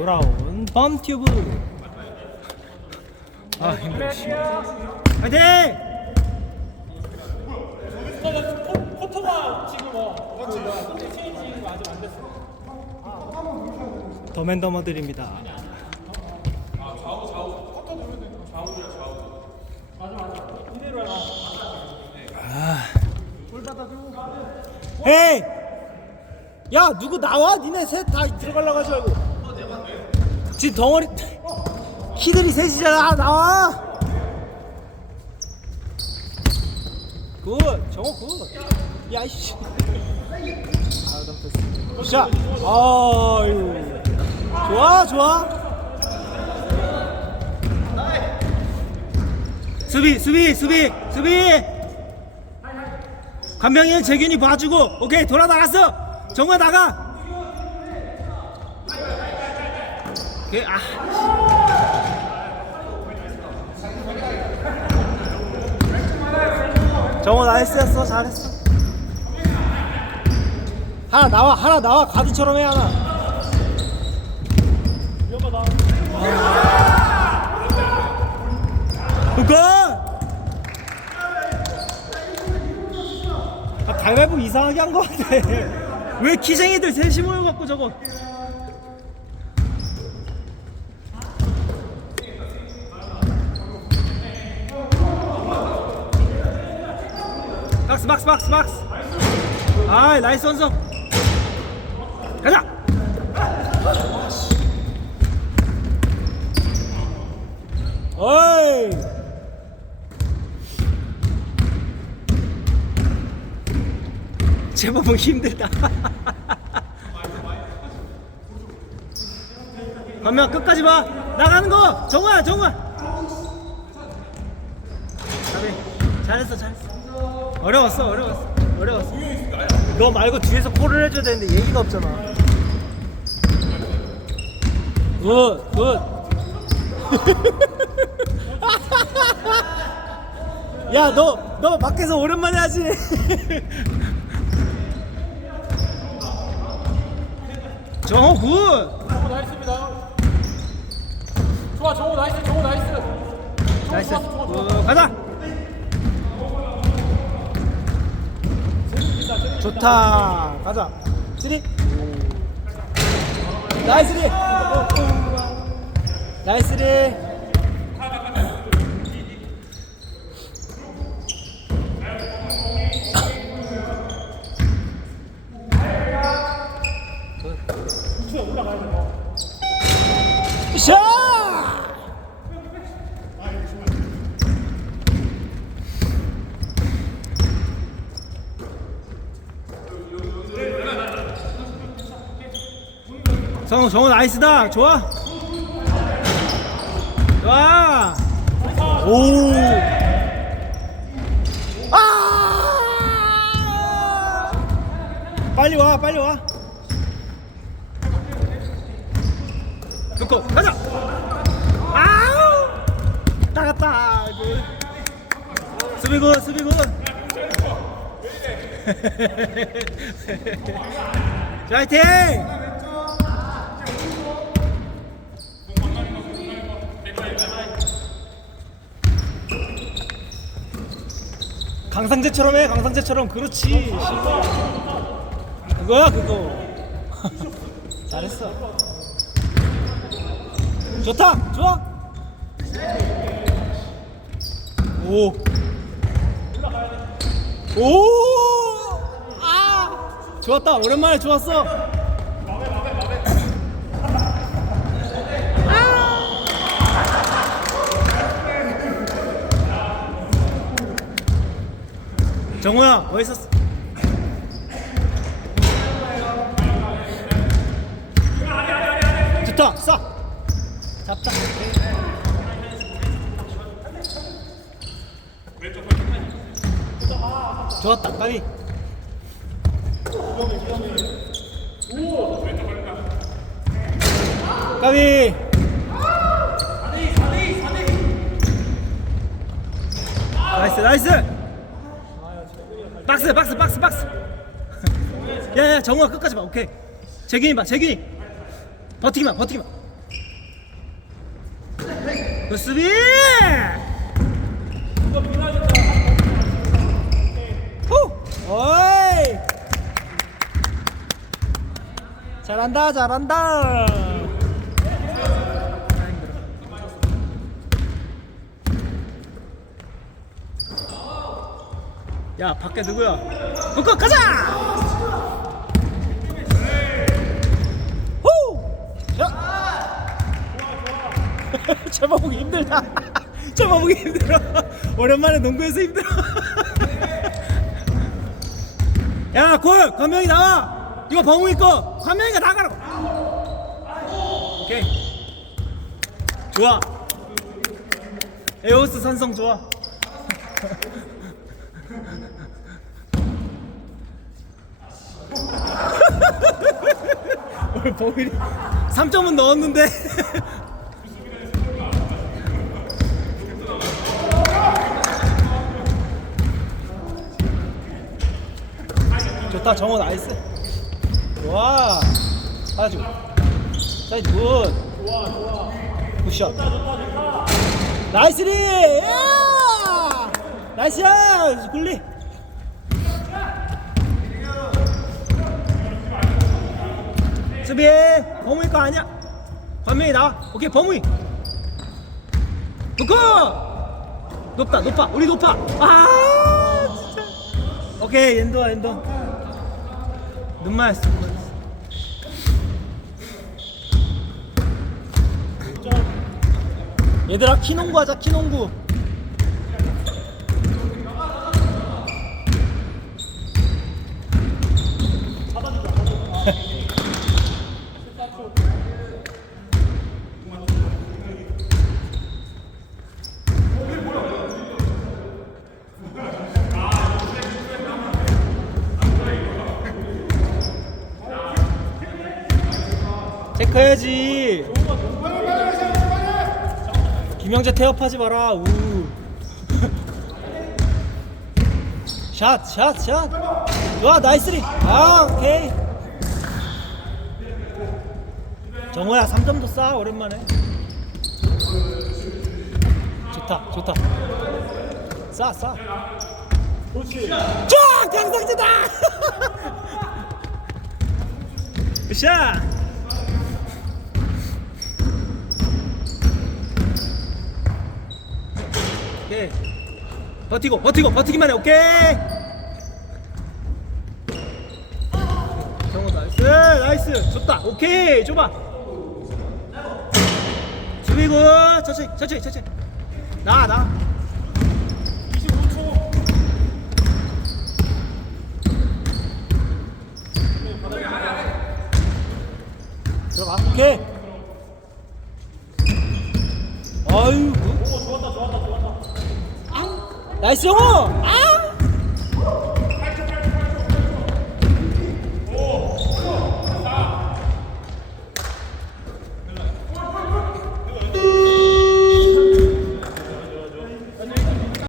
돌아온 범튜브 아 힘들어 씨. 화이팅! 포토가 지금 어, 그 뭐야, 체인지가 아직 안 됐어. 더맨더머들입니다 아. 에이! 야 누구 나와? 니네 셋 다 들어가려고 하지 말고 지금 덩어리 키들이 셋이잖아. 나와. 굿. 정호 굿. 야이씨. 샷 아유. 좋아 좋아. 수비 수비 수비 수비. 관병이는 재균이 봐주고. 오케이 돌아 나갔어. 정우야 나가 오케이 아 정우 나이스였어 잘했어 하나 나와 하나 나와 가드처럼 해 하나 아, 가위바위보 이상하게 한 거 같아 왜 키쟁이들 셋이 모여갖고 저거 박스 박스 박스 박스. 아이 나이스 원성 가자. 어이. 제법 힘들다. 반면 끝까지 봐. 나가는 거. 정우야 정우야. 잘했어 잘했어 어려웠어 어려웠어 어려웠어. 너 말고 뒤에서 콜을 해줘야 되는데 얘기가 없잖아. 굿굿. 야 너 너 밖에서 오랜만에 하지? 정호 굿. 정우 나이스입니다. 좋아, 정우 나이스, 정우 나이스. 나이스. 굿, 가자 좋다. 가자. 쓰리. 나이스 리. 나이스 리. 샷! 정우 정우 나이스다. 좋아. 좋아. 오. 아! 빨리 와 빨리 와. 듣고 가자. 아우! 나갔다. 수비군 수비군 자, 화이팅 강상재처럼 해 강상재처럼 그렇지 그거야 그거 잘했어 좋다 좋아 오 오! 아! 좋았다. 오랜만에 좋았어. 정우야, 멋있었어. 좋다. 쏴. 잡자. 좋았다. 까비. 까비. 나이스 나이스. 박스 박스 박스 박스. 야야 정우야 끝까지 봐. 오케이. 재균이 봐 재균이. 버티기만 버티기만. 그 수비! 호 오이! 잘한다 잘한다. 야 밖에 누구야? 묶어 가자! 후 야. 잡아보기 힘들다. 잡아보기 힘들어. 오랜만에 농구에서 힘들어. 야 골! 관명이 나와! 이거 범웅이 거! 관명이가 나가라고! 오케이. 좋아. 에오스 선성 좋아 범웅이 3점은 넣었는데 좋다 정원 나이스 좋아 아주 사이드 굿 좋아, 좋아. 굿샷 좋다, 좋다, 좋다. 나이스 리 야! 나이스야 굴리 수비해 범우이 거 아니야? 관명이 나와 오케이 범우이. 놓고 높다 높아. 우리 높아. 아 진짜. 오케이 눈 맞았어 눈 맞았어. 얘들아 키농구 하자 키농구 체크해야지 김영재 태업하지 마라 우. 샷, 샷, 샷. 좋아, 나이스리. 아, 오케이. 정호야, 3점도 싸, 오랜만에. 좋다, 좋다. 싸, 싸. 그렇지. 쫙! 강상재다! 샷! 오케이. 버티고, 버티고, 버티기만 해, 오케이! 정우 나이스, 나이스! 좋다, 오케이! 좁아! 수비고, 천천히, 천천히, 천천히. 나와, 나와. 25초. 들어가. 오케이. 나이스 영호. 아!